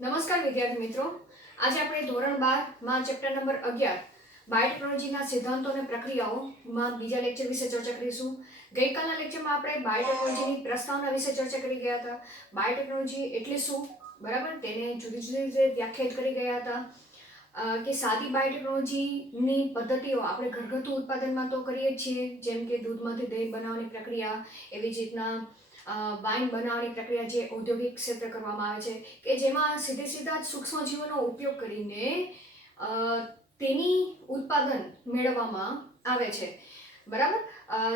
નમસ્કાર વિદ્યાર્થી મિત્રો, આજે આપણે ધોરણ 12 માં ચેપ્ટર નંબર 11 બાયોટેકનોલોજીના સિદ્ધાંતો અને પ્રક્રિયાઓમાં બીજા લેક્ચર વિશે ચર્ચા કરીશું. ગઈકાલના લેક્ચરમાં આપણે બાયોટેકનોલોજીની પ્રસ્તાવના વિશે ચર્ચા કરી ગયા હતા. બાયોટેકનોલોજી એટલે શું, બરાબર, તેને જુદી જુદી રીતે વ્યાખ્યાયિત કરી ગયા હતા. કે સાદી બાયોટેકનોલોજીની પદ્ધતિઓ આપણે ઘરગથ્થુ ઉત્પાદનમાં તો કરીએ જ છીએ, જેમ કે દૂધમાંથી દહીં બનાવવાની પ્રક્રિયા, એવી જ રીતના વાઇન બનાવવાની પ્રક્રિયા જે ઔદ્યોગિક ક્ષેત્રે કરવામાં આવે છે, કે જેમાં સીધા જ સૂક્ષ્મજીવોનો ઉપયોગ કરીને તેની ઉત્પાદન મેળવવામાં આવે છે, બરાબર,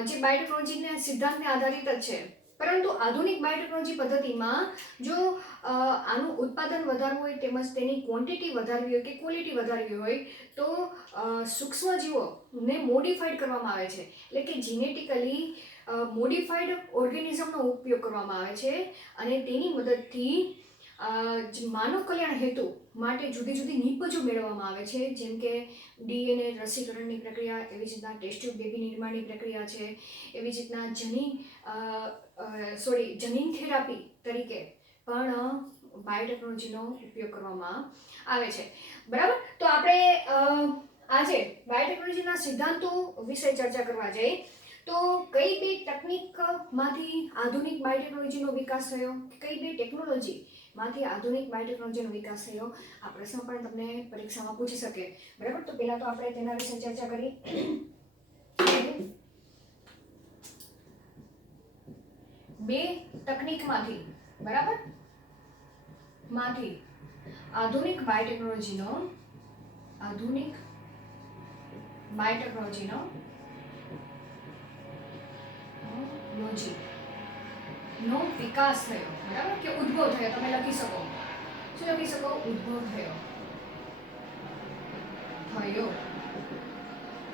જે બાયોટેકનોલોજીના સિદ્ધાંતને આધારિત જ છે. પરંતુ આધુનિક બાયોટેકનોલોજી પદ્ધતિમાં જો આનું ઉત્પાદન વધારવું હોય તેમજ તેની ક્વોન્ટિટી વધારવી હોય કે ક્વોલિટી વધારવી હોય તો સૂક્ષ્મજીવોને મોડિફાઈડ કરવામાં આવે છે, એટલે કે જીનેટિકલી મોડિફાઈડ ઓર્ગેનિઝમનો ઉપયોગ કરવામાં આવે છે અને તેની મદદથી માનવ કલ્યાણ હેતુ માટે જુદી જુદી નિપજો મેળવવામાં આવે છે, જેમ કે ડીએનએ રસીકરણની પ્રક્રિયા, એવી જ રીતના ટેસ્ટ ટ્યુબ બેબી નિર્માણની પ્રક્રિયા છે, એવી જ રીતના જનીન થેરાપી તરીકે પણ બાયોટેકનોલોજીનો ઉપયોગ કરવામાં આવે છે, બરાબર. તો આપણે આજે બાયોટેકનોલોજીના સિદ્ધાંતો વિશે ચર્ચા કરવા જઈએ તો કઈ બે તકનીકમાંથી આધુનિક બાયોટેકનોલોજીનો વિકાસ થયો, કઈ બે ટેકનોલોજીમાંથી આધુનિક બાયોટેકનોલોજીનો વિકાસ થયો, આ પ્રશ્ન પણ તમને પરીક્ષામાં પૂછી શકે, બરાબર. તો પહેલા તો આપણે તેના વિશે ચર્ચા કરી. બે તકનીકમાંથી, બરાબર, માંથી આધુનિક બાયોટેકનોલોજીનો નો વિકાસ થયો, બરાબર, કે ઉદ્ભવ થયો. તમે લખી શકો, શું લખી શકો? ઉદ્ભવ થયો.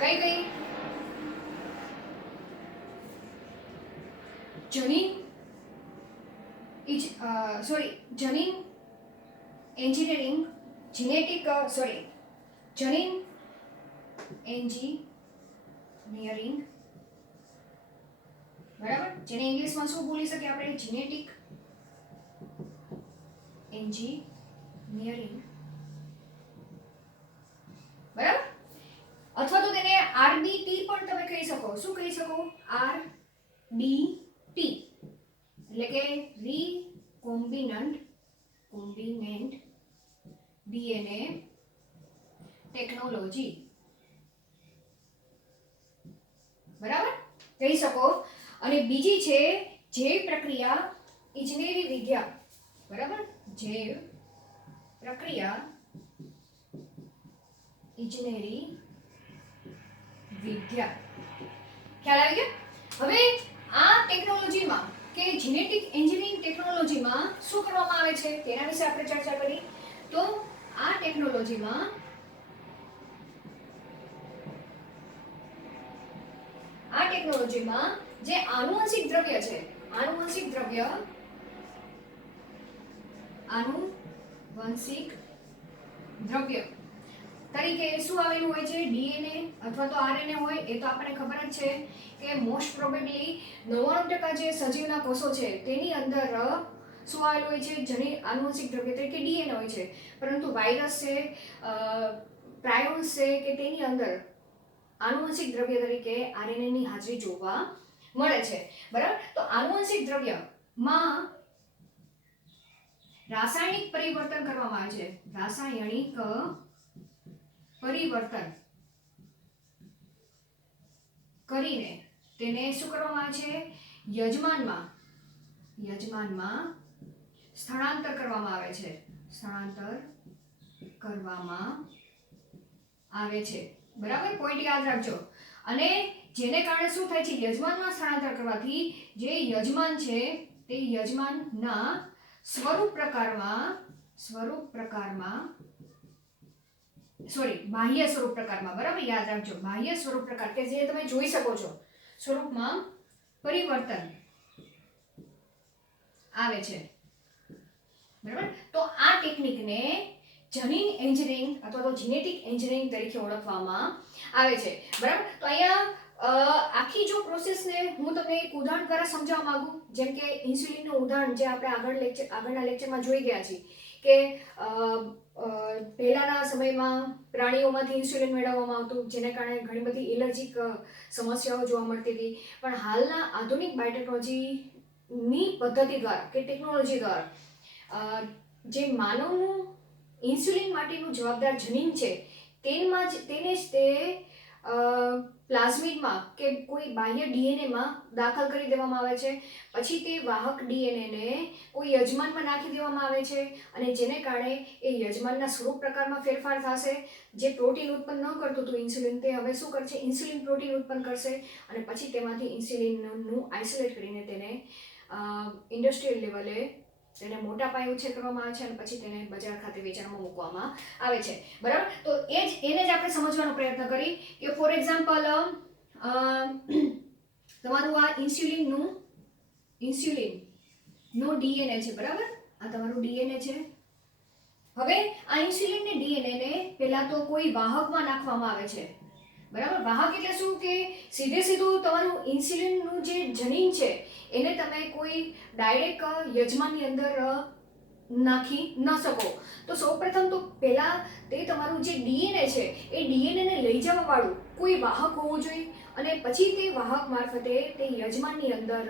કઈ જનીન એન્જિનિયરિંગ, જનીન એન્જિનિયરિંગ, બરાબર, જેને ઇંગ્લિશમાં શું બોલી શકીએ આપણે? જીનેટિક એન્જિનિયરિંગ, બરાબર, અથવા તો તેને આરબીટી પણ તમે કહી શકો. શું કહી શકો? આરબીટી, એટલે કે કોમ્બિનેન્ટ ડીએનએ ટેકનોલોજી, બરાબર, કહી શકો. અને બીજી છે જૈવ પ્રક્રિયા ઇજનેરી વિદ્યા, બરાબર, જૈવ પ્રક્રિયા ઇજનેરી વિદ્યા. ખ્યાલ આવી ગયો? હવે આ ટેકનોલોજીમાં કે જીનેટિક એન્જિનિયરિંગ ટેકનોલોજીમાં શું કરવામાં આવે છે તેના વિશે આપણે ચર્ચા કરી. તો આ ટેકનોલોજીમાં જે આનુવંશિક દ્રવ્ય છે, આનુવંશિક દ્રવ્ય તરીકે શું આવેલું હોય છે? ડીએનએ અથવા તો આરએનએ હોય. એ તો આપણને ખબર જ છે કે મોસ્ટ પ્રોબેબલી 99% જે સજીવના કોષો છે તેની અંદર શું આવેલું હોય છે? આનુવંશિક દ્રવ્ય તરીકે ડીએનએ હોય છે. પરંતુ વાયરસ છે, પ્રાયોન્સ છે, કે તેની અંદર આનુવંશિક દ્રવ્ય તરીકે આરએનએ ની હાજરી જોવા મળે છે, બરાબર. તો આનુવંશિક દ્રવ્યમાં રાસાયણિક પરિવર્તન કરવામાં આવે છે. રાસાયણિક પરિવર્તન કરીને તેને શું કરવામાં આવે છે? યજમાનમાં સ્થળાંતર કરવામાં આવે છે. બરાબર, પોઈન્ટ યાદ રાખજો. અને જેને કારણે શું થાય છે? યજમાનમાં સ્થળાંતર કરવાથી જે યજમાન છે તે યજમાનના સ્વરૂપ પ્રકારમાં બાહ્ય સ્વરૂપ પ્રકારમાં, બરાબર, યાદ રાખજો, બાહ્ય સ્વરૂપ પ્રકાર કે જે તમે જોઈ શકો છો સ્વરૂપમાં પરિવર્તન આવે છે, બરાબર. તો આ ટેકનિકને જનીન એન્જિનિયરિંગ અથવા તો જીનેટિક એન્જિનિયરિંગ તરીકે ઓળખવામાં આવે છે, બરાબર. તો અહીંયા આખી જો પ્રોસેસને હું તમને એક ઉદાહરણ દ્વારા સમજાવવા માંગુ, જેમ કે ઇન્સ્યુલિનનું ઉદાહરણ જે આપણે આગળના લેક્ચરમાં જોઈ ગયા છીએ કે પહેલાંના સમયમાં પ્રાણીઓમાંથી ઇન્સ્યુલિન મેળવવામાં આવતું, જેને કારણે ઘણી બધી એલર્જીક સમસ્યાઓ જોવા મળતી હતી. પણ હાલના આધુનિક બાયોટેકનોલોજીની પદ્ધતિ દ્વારા કે ટેકનોલોજી દ્વારા જે માનવનું ઇન્સ્યુલિન માટેનું જવાબદાર જનીન છે તેને જ તે પ્લાઝમિડમાં કે કોઈ બાહ્ય ડીએનએમાં દાખલ કરી દેવામાં આવે છે. પછી તે વાહક ડીએનએને કોઈ યજમાનમાં નાખી દેવામાં આવે છે અને જેને કારણે એ યજમાનના સ્વરૂપ પ્રકારમાં ફેરફાર થશે. જે પ્રોટીન ઉત્પન્ન ન કરતું હતું ઇન્સ્યુલિન, તે હવે શું કરશે? ઇન્સ્યુલિન પ્રોટીન ઉત્પન્ન કરશે અને પછી તેમાંથી ઇન્સ્યુલિનનું આઇસોલેટ કરીને તેને ઇન્ડસ્ટ્રીયલ લેવલે તેને મોટા પાયે ઉછેર કરવામાં આવે છે અને પછી તેને બજાર ખાતે વેચાણમાં મૂકવામાં આવે છે. બરાબર? તો એને જ આપણે સમજવાનો પ્રયત્ન કરી કે ફોર એક્ઝામ્પલ તમારું આ ઇન્સ્યુલિનનું ડીએનએ છે. બરાબર? આ તમારું ડીએનએ છે. હવે આ ઇન્સ્યુલિનને ડીએનએને પહેલા તો કોઈ વાહકમાં નાખવામાં આવે છે. બરાબર? વાહક એટલે શું કે સીધું તમારું ઇન્સ્યુલિનનું જે જનીન છે એને તમે કોઈ ડાયરેક્ટ યજમાનની અંદર નાખી ન શકો. તો સૌપ્રથમ તો પહેલાં તે તમારું જે ડીએનએ છે એ ડીએનએને લઈ જવા વાળું કોઈ વાહક હોવું જોઈએ અને પછી તે વાહક મારફતે તે યજમાનની અંદર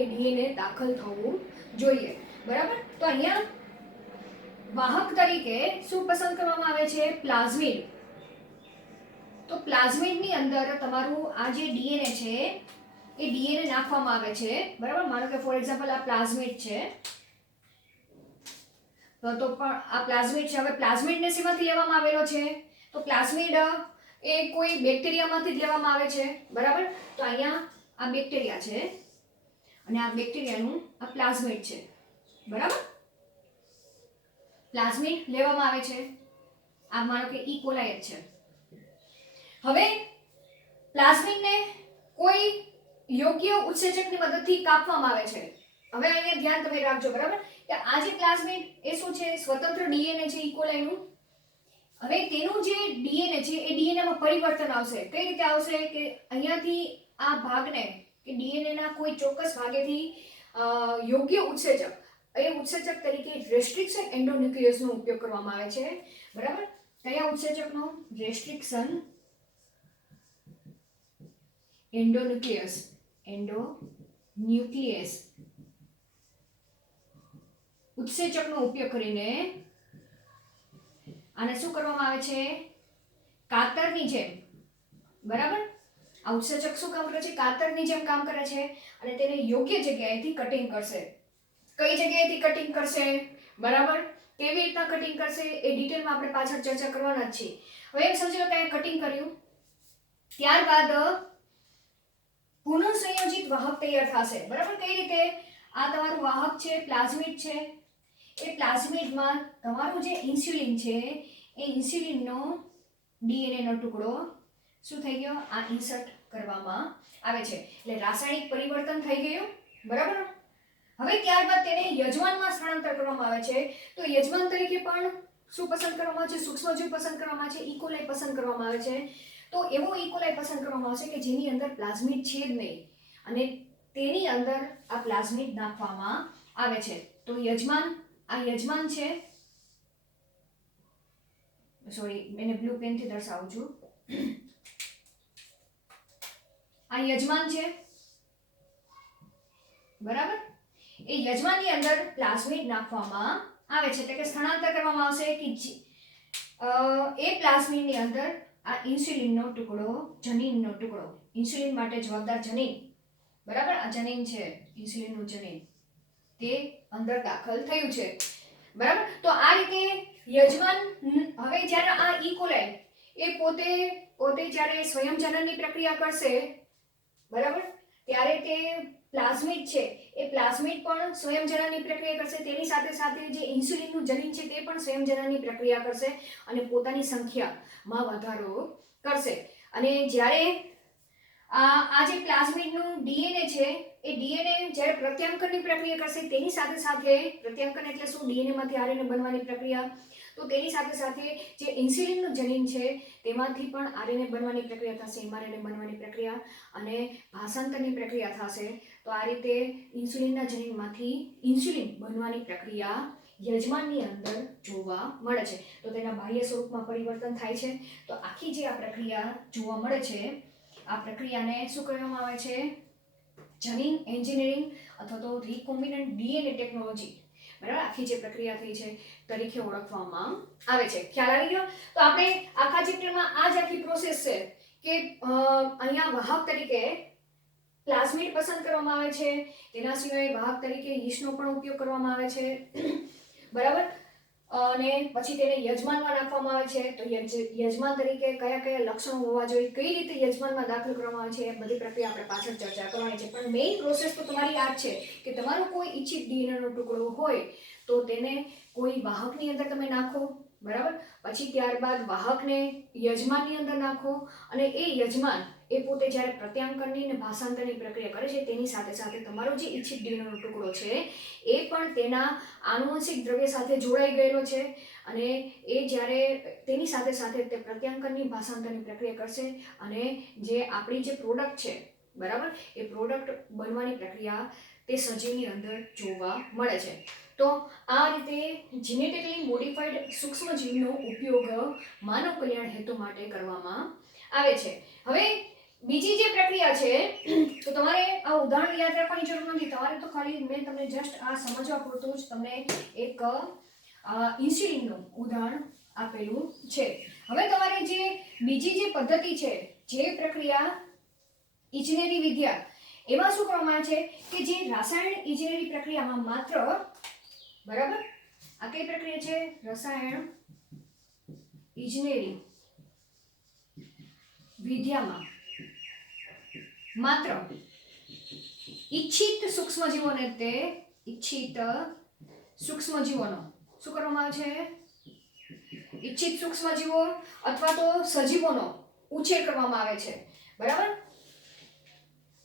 એ ડીએનએ દાખલ થવું જોઈએ. બરાબર? તો અહીંયા વાહક તરીકે શું પસંદ કરવામાં આવે છે? પ્લાઝમિડ. તો પ્લાઝમિડની અંદર તમારું આ જે ડીએનએ છે એ ડીએનએ નાખવામાં આવે છે. બરાબર? માનો કે ફોર એક્ઝામ્પલ આ પ્લાઝમિડ છે, તો પણ આ પ્લાઝમિડ છે. હવે પ્લાઝમિડને શેમાંથી લેવામાં આવેલો છે? તો પ્લાઝમિડ એ કોઈ બેક્ટેરિયામાંથી જ લેવામાં આવે છે. બરાબર? તો અહીંયા આ બેક્ટેરિયા છે અને આ બેક્ટેરિયાનું આ પ્લાઝમિડ છે. બરાબર? પ્લાઝમિડ લેવામાં આવે છે. આ માનો કે ઈ કોલાઈ છે. હવે પ્લાઝમિડને કોઈ યોગ્ય ઉત્સેચકની મદદથી કાપવામાં આવે છે. હવે અહીંયા ધ્યાન તમે રાખજો. બરાબર? કે આ જે પ્લાઝમિડ એ શું છે? સ્વતંત્ર ડીએનએ છે ઈ કોલાઈનું. હવે તેનું જે ડીએનએ છે એ ડીએનએમાં પરિવર્તન આવશે. કઈ રીતે આવશે? કે અહીંયાથી આ ભાગને કે ડીએનએના કોઈ ચોક્કસ ભાગેથી યોગ્ય ઉત્સેચક, એ ઉત્સેચક તરીકે રેસ્ટ્રિક્શન એન્ડોન્યુક્લિયસનો ઉપયોગ કરવામાં આવે છે. બરાબર? કયા ઉત્સેચકનો? Restriction endonuclease. ઉત્સેચકનો ઉપયોગ કરીને આને શું કરવામાં આવે છે? કાતરની જેમ. બરાબર? આ ઉત્સેચક શું કામ કરે છે? કાતરની જેમ કામ કરે છે અને તેને યોગ્ય જગ્યાએથી કટિંગ કરશે. કઈ જગ્યાએથી કટિંગ કરશે? બરાબર? કેવી રીતના કટિંગ કરશે એ ડિટેલમાં આપણે પાછળ ચર્ચા કરવાના જ છીએ. હવે એમ સમજી લો કે કટિંગ કર્યું, ત્યારબાદ પુનઃસંયોજિત વાહક તૈયાર થશે. બરાબર? કઈ રીતે? આ તમારું વાહક છે, પ્લાઝમિડ છે. એ પ્લાઝમિડમાં તમારું જે ઇન્સ્યુલિન છે એ ઇન્સ્યુલિનનો ડીએનએનો ટુકડો શું થઈ ગયો? આ ઇન્સર્ટ કરવામાં આવે છે. એટલે રાસાયણિક પરિવર્તન થઈ ગયું. બરાબર? હવે ત્યારબાદ તેને યજમાનમાં સ્થળાંતર કરવામાં આવે છે. તો યજમાન તરીકે પણ શું પસંદ કરવામાં આવે છે? સૂક્ષ્મજીવ પસંદ કરવામાં આવે છે, ઈ કોલાઈ પસંદ કરવામાં આવે છે. તો એવો ઈ કોલાઈ પસંદ કરવામાં આવશે કે જેની અંદર પ્લાઝમિડ છે જ નહીં અને તેની અંદર આ પ્લાઝમિડ નાખવામાં આવે છે. તો યજમાન, આ યજમાન છે. સોરી, એને બ્લુ પેનથી દર્શાવું છું. આ યજમાન છે. બરાબર? એ યજમાનની અંદર પ્લાઝમિડ નાખવામાં આવે છે, એટલે કે સ્થળાંતર કરવામાં આવશે કે એ પ્લાઝમિડની અંદર આ ઇન્સ્યુલિનનો ટુકડો, જનીનનો ટુકડો, ઇન્સ્યુલિન માટે જવાબદાર જનીન. બરાબર? આ જનીન છે, ઇન્સ્યુલિનનું જનીન, તે અંદર દાખલ થયું છે. બરાબર? તો આ રીતે યજમાન, હવે જ્યારે આ ઈ કોલાઈ એ પોતે જ્યારે સ્વયંજનનની પ્રક્રિયા કરશે, બરાબર, ત્યારે તે પ્લાઝમિડ છે એ પ્લાઝમિડ પણ સ્વયંજનનની પ્રક્રિયા કરશે. તેની સાથે સાથે જે ઇન્સ્યુલિનનું જનીન છે તે પણ સ્વયંજનનની પ્રક્રિયા કરશે અને પોતાની સંખ્યામાં વધારો કરશે. અને જ્યારે આ જે પ્લાઝમિડનું ડીએનએ છે એ ડીએનએ જ્યારે પ્રત્યાંકનની પ્રક્રિયા કરશે, તેની સાથે સાથે પ્રત્યાંકન એટલે શું? ડીએનએમાંથી આરએનએ બનવાની પ્રક્રિયા. તો તેની સાથે સાથે જે ઇન્સ્યુલિનનું જનીન છે તેમાંથી પણ આરએનએ બનવાની પ્રક્રિયા થશે, એમઆરએનએ બનવાની પ્રક્રિયા અને ભાષાંતરની પ્રક્રિયા થશે. તો આ રીતે ઇન્સ્યુલિનના જનીનમાંથી ઇન્સ્યુલિન બનવાની પ્રક્રિયા યજમાનની અંદર જોવા મળે છે. તો તેના બાહ્ય સ્વરૂપમાં પરિવર્તન થાય છે. તો આખી જે આ પ્રક્રિયા જોવા મળે છે, આ પ્રક્રિયાને શું કહેવામાં આવે છે? જનીન એન્જિનિયરિંગ અથવા તો રિકોમ્બિનન્ટ ડીએનએ ટેકનોલોજી, બરાબર, આખી જે પ્રક્રિયા થઈ છે તરીકે ઓળખવામાં આવે છે. ખ્યાલ આવી ગયો? તો આપણે આખા ચેપ્ટરમાં આ જ આખી પ્રોસેસ છે કે અહીંયા વાહક તરીકે પ્લાઝમિડ પસંદ કરવામાં આવે છે. તેના સિવાય વાહક તરીકે યીસ્ટનો પણ ઉપયોગ કરવામાં આવે છે, બરાબર. અને પછી તેને યજમાનમાં નાખવામાં આવે છે. તો યજમાન તરીકે કયા કયા લક્ષણો હોવા જોઈએ, કઈ રીતે યજમાનમાં દાખલ કરવામાં આવે છે, એ બધી પ્રક્રિયા આપણે પાછળ ચર્ચા કરવાની છે. પણ મેઇન પ્રોસેસ તો તમારી આ જ છે કે તમારો કોઈ ઈચ્છિત ડીએનએનો ટુકડો હોય તો તેને કોઈ વાહકની અંદર તમે નાખો, બરાબર. પછી ત્યારબાદ વાહકને યજમાનની અંદર નાખો અને એ યજમાન એ પોતે જ્યારે પ્રત્યાંકનની અને ભાષાંતરની પ્રક્રિયા કરે છે તેની સાથે સાથે તમારો જે ઈચ્છિત ડીએનએનો ટુકડો છે એ પણ તેના આનુવંશિક દ્રવ્ય સાથે જોડાઈ ગયેલો છે અને એ જ્યારે તેની સાથે સાથે તે પ્રત્યાંકનની ભાષાંતરની પ્રક્રિયા કરશે અને જે આપણી જે પ્રોડક્ટ છે, બરાબર, એ પ્રોડક્ટ બનવાની પ્રક્રિયા તે સજીવની અંદર જોવા મળે છે. તો આ રીતે જીનેટિકલી મોડિફાઈડ સૂક્ષ્મજીવનો ઉપયોગ માનવ કલ્યાણ હેતુ માટે કરવામાં આવે છે. હવે બીજી જે પ્રક્રિયા છે, તો તમારે આ ઉદાહરણ યાદ રાખવાની જરૂર નથી. તમારે તો ખાલી મેં તમને જસ્ટ આ સમજવા પૂરતું જ તમને એક ઇન્સ્યુલિનનું ઉદાહરણ આપેલું છે. હવે તમારે જે બીજી જે પદ્ધતિ છે, જે પ્રક્રિયા ઇજનેરી વિદ્યા, એમાં શું કરવામાં આવે છે કે જે રાસાયણ ઇજનેરી પ્રક્રિયામાં માત્ર, બરાબર, આ કઈ પ્રક્રિયા છે? રસાયણ ઇજનેરી વિદ્યામાં માત્ર ઈચ્છિત સૂક્ષ્મજીવોને, તે ઈચ્છિત સૂક્ષ્મજીવોનો શું કરવામાં આવે છે? ઈચ્છિત સૂક્ષ્મજીવો અથવા તો સજીવોનો ઉછેર કરવામાં આવે છે, બરાબર,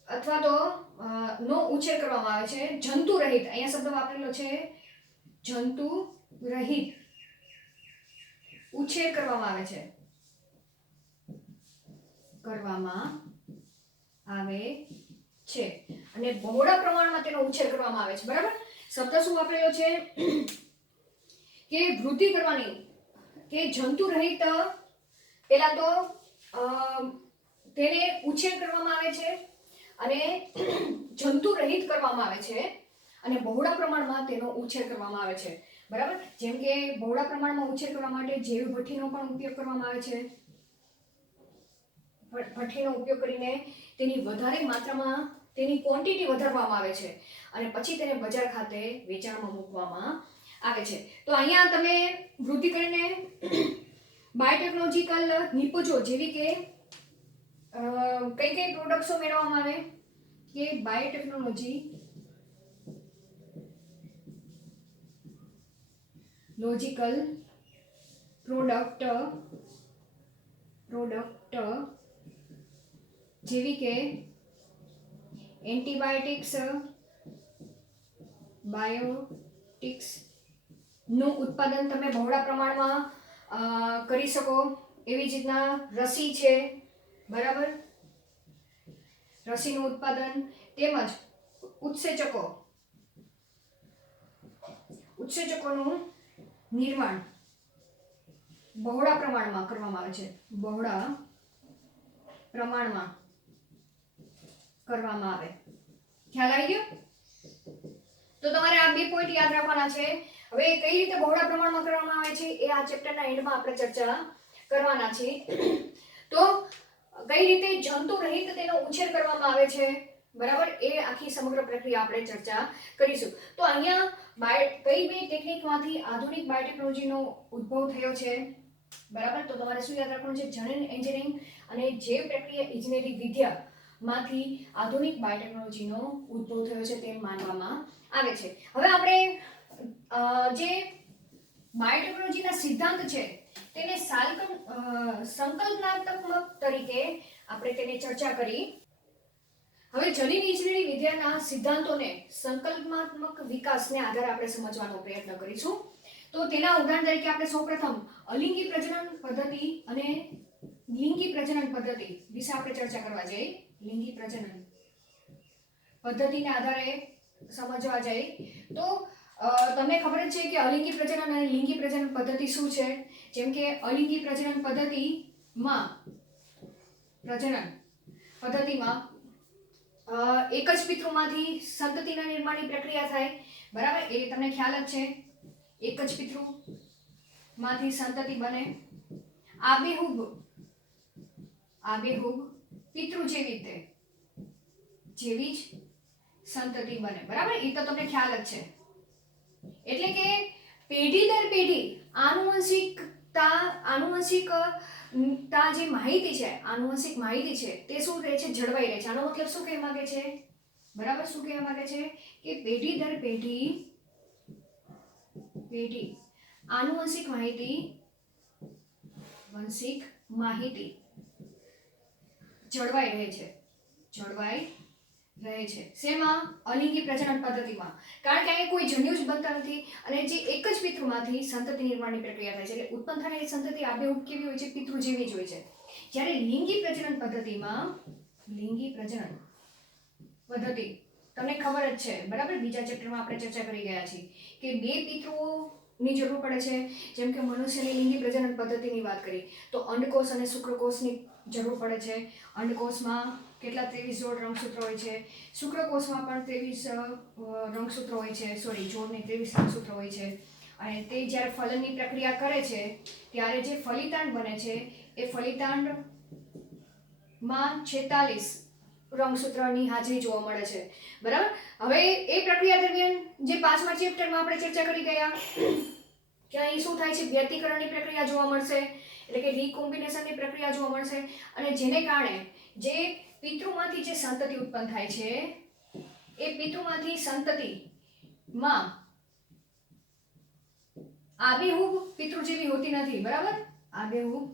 અથવા તો નો ઉછેર કરવામાં આવે છે. જંતુ રહિત, અહીંયા શબ્દ વાપરેલો છે, જંતુ રહિત ઉછેર કરવામાં આવે છે, અને બહોળા પ્રમાણમાં તેનો ઉછેર કરવામાં આવે છે, બરાબર. શબ્દ શું વાપરેલો છે કે વૃદ્ધિ કરવાની, કે જંતુ રહિત, પેલા તો તેને ઉછેર કરવામાં આવે છે અને જંતુ રહિત કરવામાં આવે છે અને બહોળા પ્રમાણમાં તેનો ઉછેર કરવામાં આવે છે, બરાબર. જેમ કે બહોળા પ્રમાણમાં ઉછેર કરવા માટે જૈવ ભઠ્ઠીનો પણ ઉપયોગ કરવામાં આવે છે. ભઠ્ઠીનો ઉપયોગ કરીને તેની વધારે માત્રામાં તેની ક્વોન્ટિટી વધારવામાં આવે છે અને પછી તેને બજાર ખાતે વેચાણમાં મૂકવામાં આવે છે. તો અહીંયા તમે વૃદ્ધિ કરીને બાયોટેકનોલોજીકલ નિપજો જેવી કે કઈ કઈ પ્રોડક્ટ્સો મેળવવામાં આવે કે બાયોટેકનોલોજીકલ પ્રોડક્ટ જેવી કે એન્ટીબાયોટિક્સ, બાયોટિક્સ નું ઉત્પાદન તમે બહોળા પ્રમાણમાં કરી શકો. એવી જ રીતના રસી છે, બરાબર, રસીનું ઉત્પાદન તેમજ ઉત્સેચકોનું નિર્માણ બહોળા પ્રમાણમાં કરવામાં આવે છે, બહોળા પ્રમાણમાં કરવામાં આવે. ખ્યાલ આવી ગયો? તો તમારે આ બે પોઈન્ટ યાદ રાખવાના છે. હવે કઈ રીતે બહોળા પ્રમાણમાં કરવામાં આવે છે એ આ ચેપ્ટરના એન્ડમાં આપણે ચર્ચા કરવાના છે. તો કઈ રીતે જંતુ રહિત તેનો ઉછેર કરવામાં આવે છે, બરાબર, એ આખી સમગ્ર પ્રક્રિયા આપણે ચર્ચા કરીશું. તો અહીંયા કઈ બે ટેકનિકમાંથી આધુનિક બાયોટેકનોલોજીનો ઉદ્ભવ થયો છે, બરાબર. તો તમારે શું યાદ રાખવાનું છે? જનીન એન્જિનિયરિંગ અને જૈવ પ્રક્રિયા ઇજનેરી વિદ્યા માંથી આધુનિક બાયોટેકનોલોજીનો ઉદ્ભવ થયો છે તેમ માનવામાં આવે છે. હવે આપણે જે બાયોટેકનોલોજીના સિદ્ધાંત છે તેને સંકલ્પનાત્મક તરીકે આપણે તેને ચર્ચા કરી. હવે જનીન ઇજનેરી વિદ્યાના સિદ્ધાંતોને સંકલ્પનાત્મક વિકાસને આધારે આપણે સમજવાનો પ્રયત્ન કરીશું. તો તેના ઉદાહરણ તરીકે આપણે સૌપ્રથમ અલિંગી પ્રજનન પદ્ધતિ અને લિંગી પ્રજનન પદ્ધતિ વિશે આપણે ચર્ચા કરવા જઈએ. લિંગી પ્રજનન પદ્ધતિને આધારે સમજવા જઈએ તો તમને ખબર જ છે કે અલિંગી પ્રજનન અને લિંગી પ્રજનન પદ્ધતિ શું છે. જેમ કે અલિંગી પ્રજનન પદ્ધતિમાં એક જ પિતૃમાંથી સંતતિના નિર્માણની પ્રક્રિયા થાય, બરાબર, એ તમને ખ્યાલ જ છે. એક જ પિતૃમાંથી સંતતિ બને. આબેહૂબ પિતૃ જેવી જ સંતતિ બને, બરાબર, એ તો તમને ખ્યાલ જ છે. એટલે કે પેઢી દર પેઢી આનુવંશિકતા જે આનુવંશિક માહિતી છે તે શું રહે છે, જળવાઈ રહે છે. આનો મતલબ શું કહેવા માંગે છે, બરાબર, શું કહેવા માંગે છે કે પેઢી દર પેઢી આનુવંશિક માહિતી જળવાઈ રહે છે. શેમાં? અલિંગી પ્રજનન પદ્ધતિમાં. કારણ કે અહીં કોઈ જન્યુ જ બનતા નથી અને જે એક જ પિતૃમાંથી સંતતિ નિર્માણની પ્રક્રિયા થાય છે, એટલે ઉત્પન્ન થનારી સંતતિ આબેહૂબ કેવી હોય છે, પિતૃ જેવી જ હોય છે. જ્યારે લિંગી પ્રજનન પદ્ધતિ તમને ખબર જ છે, બરાબર, બીજા ચેપ્ટરમાં આપણે ચર્ચા કરી ગયા છીએ કે બે પિતૃઓની જરૂર પડે છે. જેમ કે મનુષ્યની લિંગી પ્રજનન પદ્ધતિની વાત કરી તો અંડકોષ અને શુક્રકોષની જરૂર પડે છે. અંડકોષમાં કેટલા 23 જોડ રંગસૂત્રો હોય છે, શુક્રકોષમાં પણ 23 રંગસૂત્રો હોય છે, જોડ નહીં 23 રંગસૂત્રો હોય છે. અને તે જ્યારે ફલનની પ્રક્રિયા કરે છે ત્યારે જે ફલિતાંડ બને છે એ ફલિતાંડમાં 46 રંગસૂત્રની હાજરી જોવા મળે છે, બરાબર. હવે એ પ્રક્રિયા દરમિયાન જે 5મા ચેપ્ટરમાં આપણે ચર્ચા કરી ગયા કે અહીં શું થાય છે, વ્યતિકરણની પ્રક્રિયા જોવા મળશે, એટલે કે રીકોમ્બિનેશનની પ્રક્રિયા જોવા મળશે. અને જેને કારણે જે પિતૃમાંથી જે સંતતિ ઉત્પન્ન થાય છે એ પિતૃમાંથી સંતતિમાં આબેહૂબ પિતૃ જેવી હોતી નથી, બરાબર, આબેહૂબ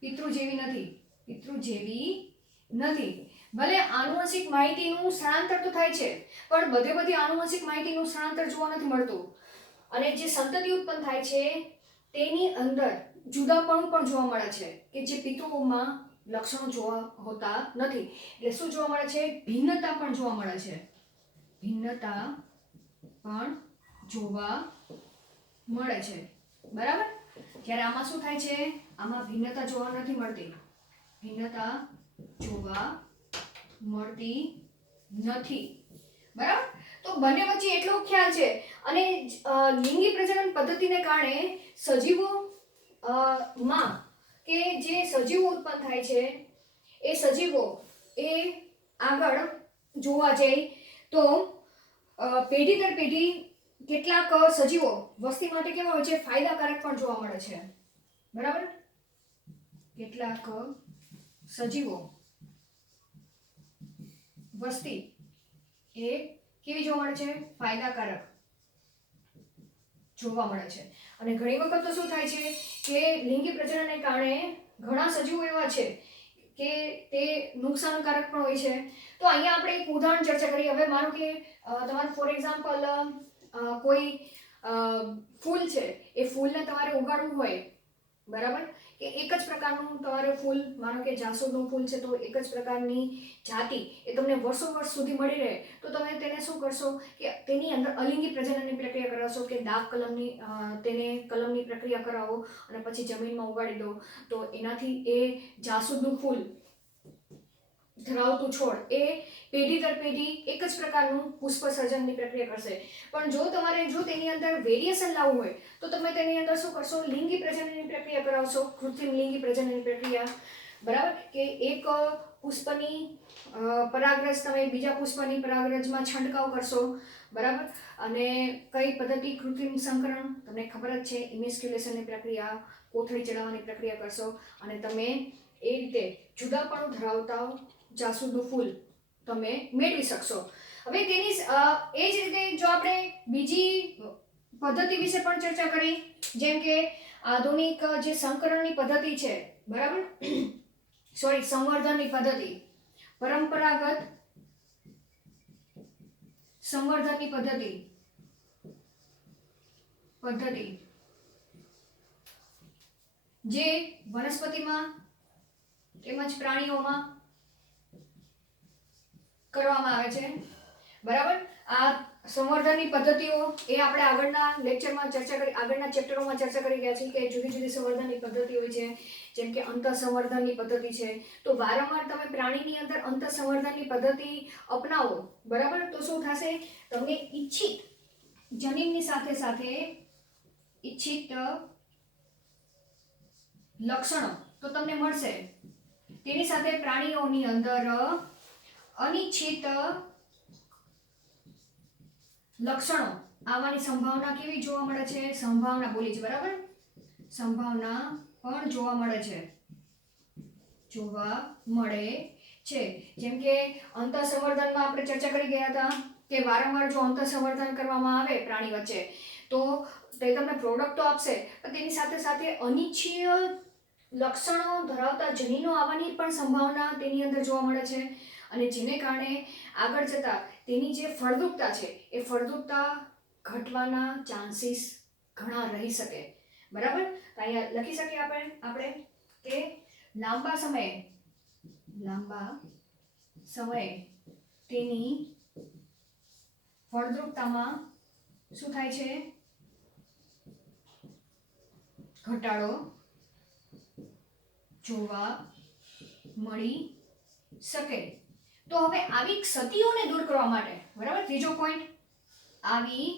પિતૃ જેવી નથી. ભલે આનુવંશિક માહિતીનું સ્થળાંતર તો થાય છે પણ બધી આનુવંશિક માહિતીનું સ્થળાંતર જોવા નથી મળતું. અને જે સંતતિ ઉત્પન્ન થાય છે તેની અંદર જુદાપણું પણ જોવા મળે છે કે જે પિતૃઓમાં લક્ષણો જોવા હોતા નથી. એટલે શું જોવા મળે છે? ભિન્નતા પણ જોવા મળે છે, બરાબર. જ્યારે આમાં શું થાય છે, આમાં ભિન્નતા જોવા નથી મળતી, બરાબર. તો બંને વચ્ચે એટલો ખ્યાલ છે. અને લિંગી પ્રજનન પદ્ધતિને કારણે સજીવો માં કે જે સજીવો ઉત્પન્ન થાય છે એ સજીવો એ આગળ જોવા જાય તો પેઢી દર પેઢી કેટલાક સજીવો વસ્તી માટે કેવા હોય છે, ફાયદાકારક પણ જોવા મળે છે, બરાબર. કેટલાક સજીવો વસ્તી એ કેવી જોવા મળે છે, ફાયદાકારક જોવા મળે છે. અને ઘણી વખત તો શું થાય છે કે લિંગી પ્રજનનને કારણે ઘણા સજીવો એવા છે કે તે નુકસાનકારક પણ હોય છે. તો અહીંયા આપણે એક ઉદાહરણ ચર્ચા કરીએ. હવે માનો કે તમારે ફોર એક્ઝામ્પલ કોઈ ફૂલ છે, એ ફૂલને તમારે ઉગાડવું હોય, બરાબર, કે એક જ પ્રકારનું તમારે ફૂલ, માનો કે જાસૂદનું ફૂલ છે તો એક જ પ્રકારની જાતિ એ તમને વર્ષો સુધી મળી રહે, તો તમે તેને શું કરશો કે તેની અંદર અલિંગી પ્રજનનની પ્રક્રિયા કરાવશો કે તેને કલમની પ્રક્રિયા કરાવો અને પછી જમીનમાં ઉગાડી દો. તો એનાથી એ જાસૂદનું ફૂલ ધરાવતું છોડ એ પેઢી દર પેઢી એક જ પ્રકારનું પુષ્પ સર્જનની પ્રક્રિયા કરશે. પણ જો તેની અંદર વેરિએશન લાવવું હોય તો તમે તેની અંદર શું કરશો, લિંગી પ્રજનનની પ્રક્રિયા કરાવશો, કૃત્રિમ લિંગી પ્રજનનની પ્રક્રિયા, બરાબર, કે એક પુષ્પની પરાગરજ તમે બીજા પુષ્પની પરાગરજમાં છંટકાવ કરશો, બરાબર. અને કઈ પદ્ધતિ? કૃત્રિમ સંકરણ, તમને ખબર જ છે, ઇમેસ્ક્યુલેશનની પ્રક્રિયા, કોથળી ચડાવવાની પ્રક્રિયા કરશો અને તમે એ રીતે જુદાપણું ધરાવતા જાસૂદનું ફૂલ તમે મેળવી શકશો. હવે તેની એ જ રીતે જો આપણે બીજી પદ્ધતિ વિશે પણ ચર્ચા કરી, જેમ કે આધુનિક જે સંકરણની પદ્ધતિ છે, બરાબર, સંવર્ધનની પદ્ધતિ, પરંપરાગત સંવર્ધનની પદ્ધતિ જે વનસ્પતિમાં તેમજ પ્રાણીઓમાં કરવામાં આવે છે, બરાબર. આ સંવર્ધનની પદ્ધતિઓ એ આપણે આગળના લેક્ચરમાં ચર્ચા કરી, આગળના ચેપ્ટરોમાં ચર્ચા કરી ગયા છીએ કે જુદી જુદી સંવર્ધનની પદ્ધતિ હોય છે, જેમ કે અંતઃસંવર્ધનની પદ્ધતિ છે. તો વારંવાર તમે પ્રાણીની અંદર અંતઃસંવર્ધનની પદ્ધતિ અપનાવો, બરાબર, તો શું થશે, તમને ઈચ્છિત જનીનની સાથે સાથે ઈચ્છિત લક્ષણો તો તમને મળશે. તેની સાથે પ્રાણીઓની અંદર અનિચ્છિત લક્ષણો આવવાની સંભાવના કેવી જોવા મળે છે, સંભાવના બોલી છે, બરાબર, સંભાવના પણ જોવા મળે છે, જેમ કે અંતઃસંવર્ધનમાં આપણે ચર્ચા કરી ગયા હતા કે વારંવાર જો અંતઃસંવર્ધન કરવામાં આવે પ્રાણી વચ્ચે તો તે તમને પ્રોડક્ટ તો આપશે, પણ તેની સાથે સાથે અનિચ્છનીય લક્ષણો ધરાવતા જનીનો આવવાની પણ સંભાવના તેની અંદર જોવા મળે છે, અને જેને કારણે આગળ જતા તેની જે ફળદ્રુપતા છે એ ફળદ્રુપતા ઘટવાના ચાન્સીસ ઘણા રહી શકે, બરાબર. તો અહીંયા લખી શકીએ આપણે કે લાંબા સમયે તેની ફળદ્રુપતામાં શું થાય છે, ઘટાડો જોવા મળી શકે. તો હવે આવી ક્ષતિઓને દૂર કરવા માટે, બરાબર, ત્રીજો પોઈન્ટ, આવી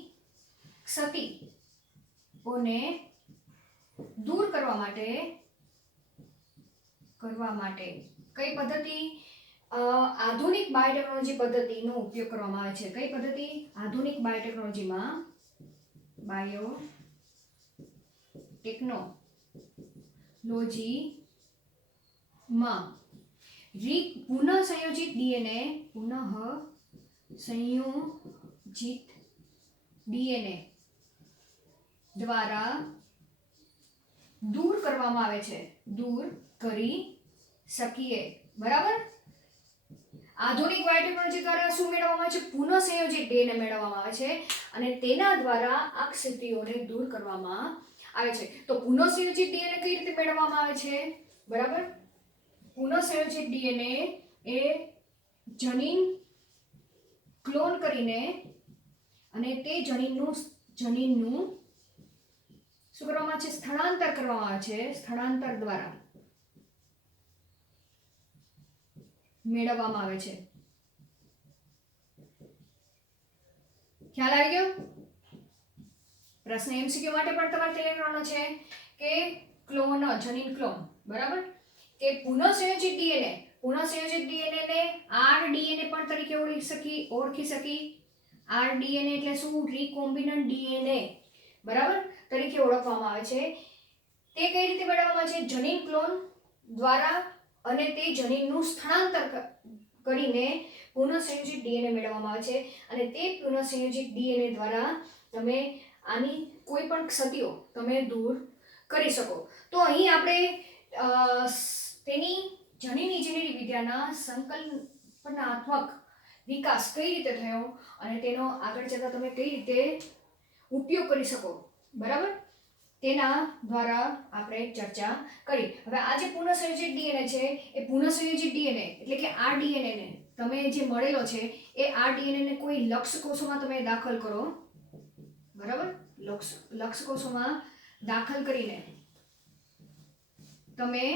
ક્ષતિઓને દૂર કરવા માટે કઈ પદ્ધતિ, આધુનિક બાયોટેકનોલોજી પદ્ધતિનો ઉપયોગ કરવામાં આવે છે. કઈ પદ્ધતિ, આધુનિક બાયોટેકનોલોજીમાં પુનઃસંયોજિત ડીએનએ દ્વારા દૂર કરવામાં આવે છે, દૂર કરી શકીએ, બરાબર. આધુનિક બાયોટેકનોલોજી દ્વારા શું મેળવવામાં આવે છે, પુનઃસંયોજિત ડીએનએ મેળવવામાં આવે છે, અને તેના દ્વારા આ ક્ષતિઓને દૂર કરવામાં આવે છે. તો પુનઃસંયોજિત ડીએનએ કઈ રીતે મેળવવામાં આવે છે, બરાબર. પુનઃસંયોજિત ડીએનએ એ જનીન ક્લોન કરીને અને તે જનીનનું શું કરવામાં આવે છે, સ્થળાંતર કરવામાં આવે છે, સ્થળાંતર દ્વારા મેળવવામાં આવે છે. ખ્યાલ આવી ગયો? પ્રશ્ન એમસીક્યુ માટે પણ તમારે તૈયાર કરવાનો છે કે જનીન ક્લોન, બરાબર, કે પુનઃસંયોજિત ડીએનએ ને આરડીએનએ પણ તરીકે ઓળખી શકી. આરડીએનએ એટલે શું, રીકોમ્બિનન્ટ ડીએનએ, બરાબર, તરીકે ઓળખવામાં આવે છે. તે કઈ રીતે મેળવવામાં આવે છે, જનીન ક્લોન દ્વારા, અને તે જનીનનું સ્થળાંતર કરીને પુનઃસંયોજિત ડીએનએ મેળવવામાં આવે છે, અને તે પુનઃસંયોજિત ડીએનએ દ્વારા તમે આની કોઈ પણ ક્ષતિઓ તમે દૂર કરી શકો. તો અહીં આપણે તેની જનીન ઇજનેરી વિદ્યાના સંકલ્પનાત્મક વિકાસ કઈ રીતે થયો અને તેનો આગળ જતા તમે કઈ રીતે ઉપયોગ કરી શકો, બરાબર, તેના દ્વારા આપણે ચર્ચા કરી. હવે આ જે પુનઃસંયોજિત ડીએનએ છે એ પુનઃસંયોજિત ડીએનએ એટલે કે આ ડીએનએ ને તમે જે મળેલો છે એ આ ડીએનએ ને કોઈ લક્ષ કોષોમાં તમે દાખલ કરો, બરાબર, લક્ષ કોષોમાં દાખલ કરીને તમે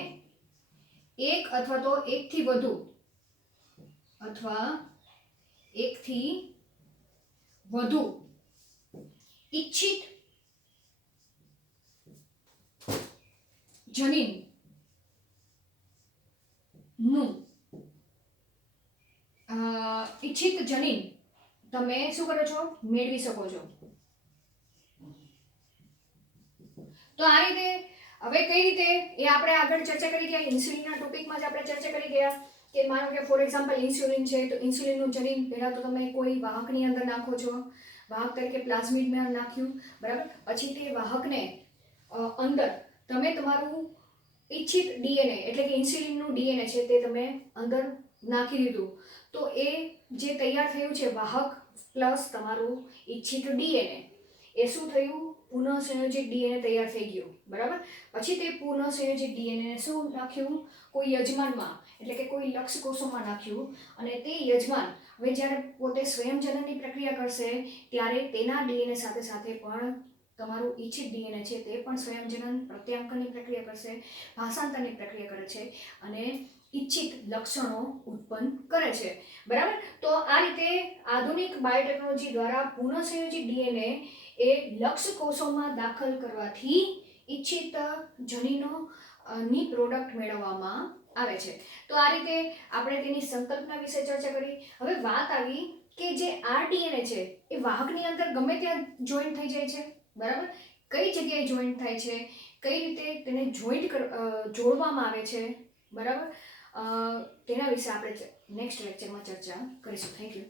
એક અથવા તો એકથી વધુ ઈચ્છિત જનીન તમે શું કરો છો, મેળવી શકો છો. તો આ રીતે હવે કઈ રીતે એ આપણે આગળ ચર્ચા કરી ગયા. ઇન્સ્યુલિનના ટોપિકમાં જ આપણે ચર્ચા કરી ગયા કે માનો કે ફોર એક્ઝામ્પલ ઇન્સ્યુલિન છે, તો ઇન્સ્યુલિનનું જનીન પહેલાં તો તમે કોઈ વાહકની અંદર નાખો છો, વાહક તરીકે પ્લાઝમિડમાં નાખ્યું, બરાબર, પછી તે વાહકને અંદર તમે તમારું ઈચ્છિત ડીએનએ એટલે કે ઇન્સ્યુલિનનું ડીએનએ છે તે તમે અંદર નાખી દીધું, તો એ જે તૈયાર થયું છે વાહક પ્લસ તમારું ઈચ્છિત ડીએનએ એ શું થયું, પુનઃસંયોજિત ડીએનએ તૈયાર થઈ ગયું, બરાબર. પછી તે પુનઃસંયોજિત ડીએનએ શું નાખ્યું, કોઈ યજમાનમાં એટલે કે કોઈ લક્ષ કોષોમાં નાખ્યું, અને તે યજમાન હવે જ્યારે પોતે સ્વયંજનનની પ્રક્રિયા કરશે ત્યારે તેના ડીએનએ સાથે સાથે પણ તમારું ઈચ્છિત ડીએનએ છે તે પણ સ્વયંજનન પ્રત્યાંકનની પ્રક્રિયા કરશે, ભાષાંતરની પ્રક્રિયા કરે છે અને ઈચ્છિત લક્ષણો ઉત્પન્ન કરે છે, બરાબર. તો આ રીતે આધુનિક બાયોટેકનોલોજી દ્વારા પુનઃસંયોજિત ડીએનએ એ લક્ષ કોષોમાં દાખલ કરવાથી ઈચ્છિત જનીનો ની પ્રોડક્ટ મેળવવામાં આવે છે. તો આ રીતે આપણે તેની સંકલ્પના વિશે ચર્ચા કરી. હવે વાત આવી કે જે આ ડીએનએ છે એ વાહકની અંદર ગમે ત્યાં જોઈન્ટ થઈ જાય છે, બરાબર. કઈ જગ્યાએ જોઈન્ટ થાય છે, કઈ રીતે તેને જોડવામાં આવે છે, બરાબર. તેના વિશે આપણે નેક્સ્ટ લેક્ચરમાં ચર્ચા કરીશું. Thank you.